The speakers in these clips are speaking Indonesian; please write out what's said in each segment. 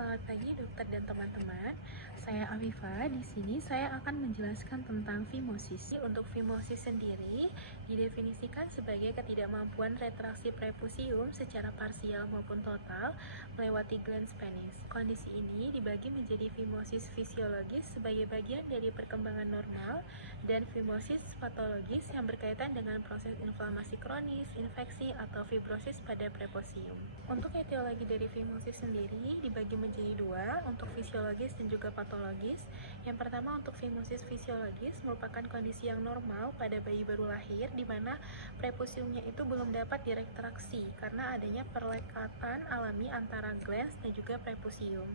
Selamat pagi dokter dan teman-teman. Saya Afifa. Di sini saya akan menjelaskan tentang fimosis. Untuk fimosis sendiri didefinisikan sebagai ketidakmampuan retraksi prepusium secara parsial maupun total melewati glans penis. Kondisi ini dibagi menjadi fimosis fisiologis sebagai bagian dari perkembangan normal dan fimosis patologis yang berkaitan dengan proses inflamasi kronis, infeksi atau fibrosis pada prepusium. Untuk etiologi dari fimosis sendiri dibagi menjadi dua, untuk fisiologis dan juga patologis. Yang pertama, untuk fimosis fisiologis merupakan kondisi yang normal pada bayi baru lahir di mana prepusiumnya itu belum dapat diretraksi karena adanya perlekatan alami antara glans dan juga prepusium.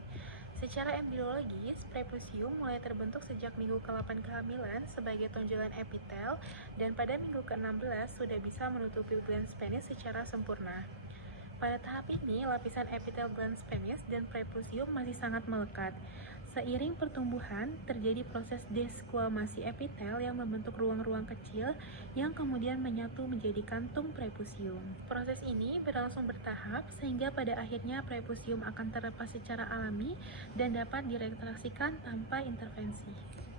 Secara embriologis, prepusium mulai terbentuk sejak minggu ke-8 kehamilan sebagai tonjolan epitel dan pada minggu ke-16 sudah bisa menutupi glans penis secara sempurna. Pada tahap ini, lapisan epitel glans penis dan prepusium masih sangat melekat. Seiring pertumbuhan, terjadi proses desquamasi epitel yang membentuk ruang-ruang kecil yang kemudian menyatu menjadi kantung prepusium. Proses ini berlangsung bertahap sehingga pada akhirnya prepusium akan terlepas secara alami dan dapat diretraksikan tanpa intervensi.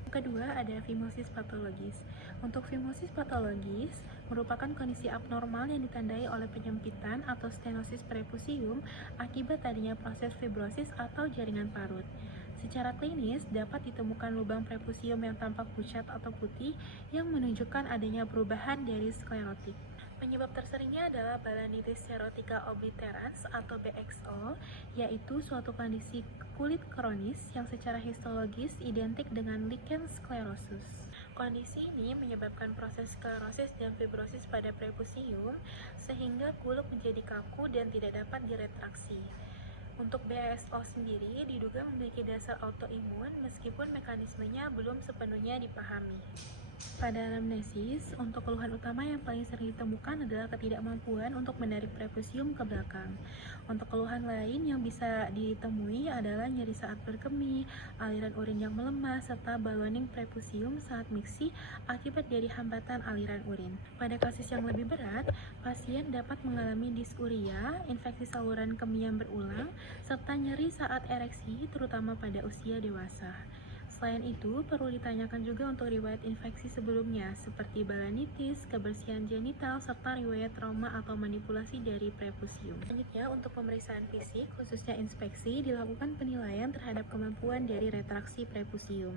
Kedua, ada fimosis patologis. Untuk fimosis patologis merupakan kondisi abnormal yang ditandai oleh penyempitan atau stenosis prepusium akibat adanya proses fibrosis atau jaringan parut. Secara klinis, dapat ditemukan lubang prepusium yang tampak pucat atau putih yang menunjukkan adanya perubahan dari sklerotik. Penyebab terseringnya adalah balanitis serotica obliterans atau BXO, yaitu suatu kondisi kulit kronis yang secara histologis identik dengan lichen sclerosus. Kondisi ini menyebabkan proses sklerosis dan fibrosis pada prepusium sehingga kulit menjadi kaku dan tidak dapat diretraksi. Untuk BXO sendiri diduga memiliki dasar autoimun meskipun mekanismenya belum sepenuhnya dipahami. Pada anamnesis, untuk keluhan utama yang paling sering ditemukan adalah ketidakmampuan untuk menarik prepusium ke belakang. Untuk keluhan lain yang bisa ditemui adalah nyeri saat berkemih, aliran urin yang melemah, serta ballooning prepusium saat miksi akibat dari hambatan aliran urin. Pada kasus yang lebih berat, pasien dapat mengalami disuria, infeksi saluran kemih yang berulang, serta nyeri saat ereksi, terutama pada usia dewasa. Selain itu, perlu ditanyakan juga untuk riwayat infeksi sebelumnya, seperti balanitis, kebersihan genital, serta riwayat trauma atau manipulasi dari prepusium. Selanjutnya, untuk pemeriksaan fisik, khususnya inspeksi, dilakukan penilaian terhadap kemampuan dari retraksi prepusium.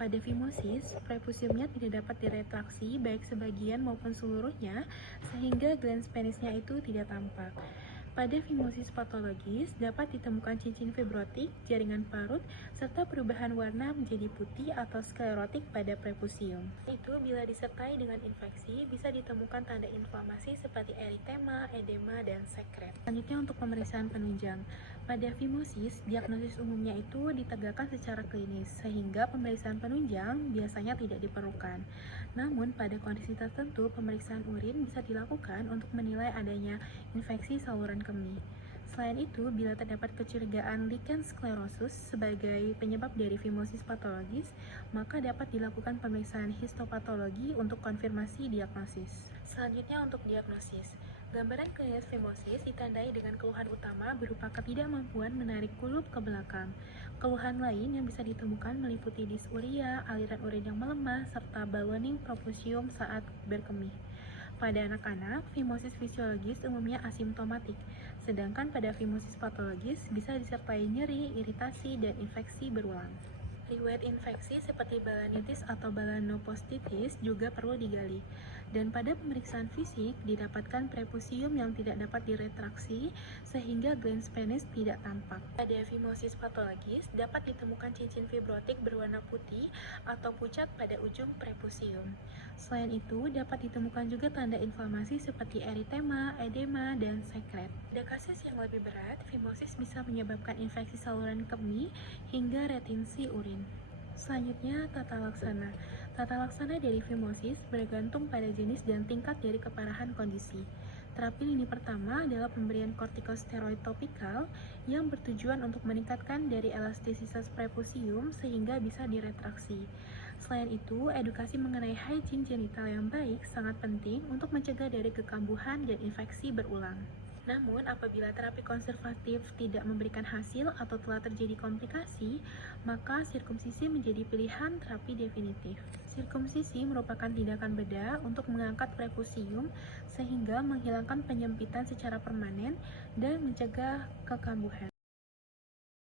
Pada fimosis, prepusiumnya tidak dapat diretraksi baik sebagian maupun seluruhnya, sehingga glans penisnya itu tidak tampak. Pada fimosis patologis, dapat ditemukan cincin fibrotik, jaringan parut, serta perubahan warna menjadi putih atau sklerotik pada prepusium. Itu bila disertai dengan infeksi, bisa ditemukan tanda inflamasi seperti eritema, edema, dan sekret. Selanjutnya untuk pemeriksaan penunjang. Pada fimosis, diagnosis umumnya itu ditegakkan secara klinis, sehingga pemeriksaan penunjang biasanya tidak diperlukan. Namun, pada kondisi tertentu, pemeriksaan urin bisa dilakukan untuk menilai adanya infeksi saluran kemih. Selain itu, bila terdapat kecurigaan lichen sclerosus sebagai penyebab dari fimosis patologis, maka dapat dilakukan pemeriksaan histopatologi untuk konfirmasi diagnosis. Selanjutnya untuk diagnosis. Gambaran klinis fimosis ditandai dengan keluhan utama berupa ketidakmampuan menarik kulup ke belakang. Keluhan lain yang bisa ditemukan meliputi disuria, aliran urin yang melemah, serta ballooning prepusium saat berkemih. Pada anak-anak, fimosis fisiologis umumnya asimptomatik, sedangkan pada fimosis patologis bisa disertai nyeri, iritasi, dan infeksi berulang. Riwayat infeksi seperti balanitis atau balanopostitis juga perlu digali. Dan pada pemeriksaan fisik didapatkan prepusium yang tidak dapat diretraksi sehingga glans penis tidak tampak. Pada fimosis patologis dapat ditemukan cincin fibrotik berwarna putih atau pucat pada ujung prepusium. Selain itu dapat ditemukan juga tanda inflamasi seperti eritema, edema, dan sekret. Pada kasus yang lebih berat, fimosis bisa menyebabkan infeksi saluran kemih hingga retensi urin. Selanjutnya, tata laksana. Tata laksana dari fimosis bergantung pada jenis dan tingkat dari keparahan kondisi. Terapi lini pertama adalah pemberian kortikosteroid topikal yang bertujuan untuk meningkatkan dari elastisitas prepusium sehingga bisa diretraksi. Selain itu, edukasi mengenai hygiene genital yang baik sangat penting untuk mencegah dari kekambuhan dan infeksi berulang. Namun, apabila terapi konservatif tidak memberikan hasil atau telah terjadi komplikasi, maka sirkumsisi menjadi pilihan terapi definitif. Sirkumsisi merupakan tindakan bedah untuk mengangkat prepusium sehingga menghilangkan penyempitan secara permanen dan mencegah kekambuhan.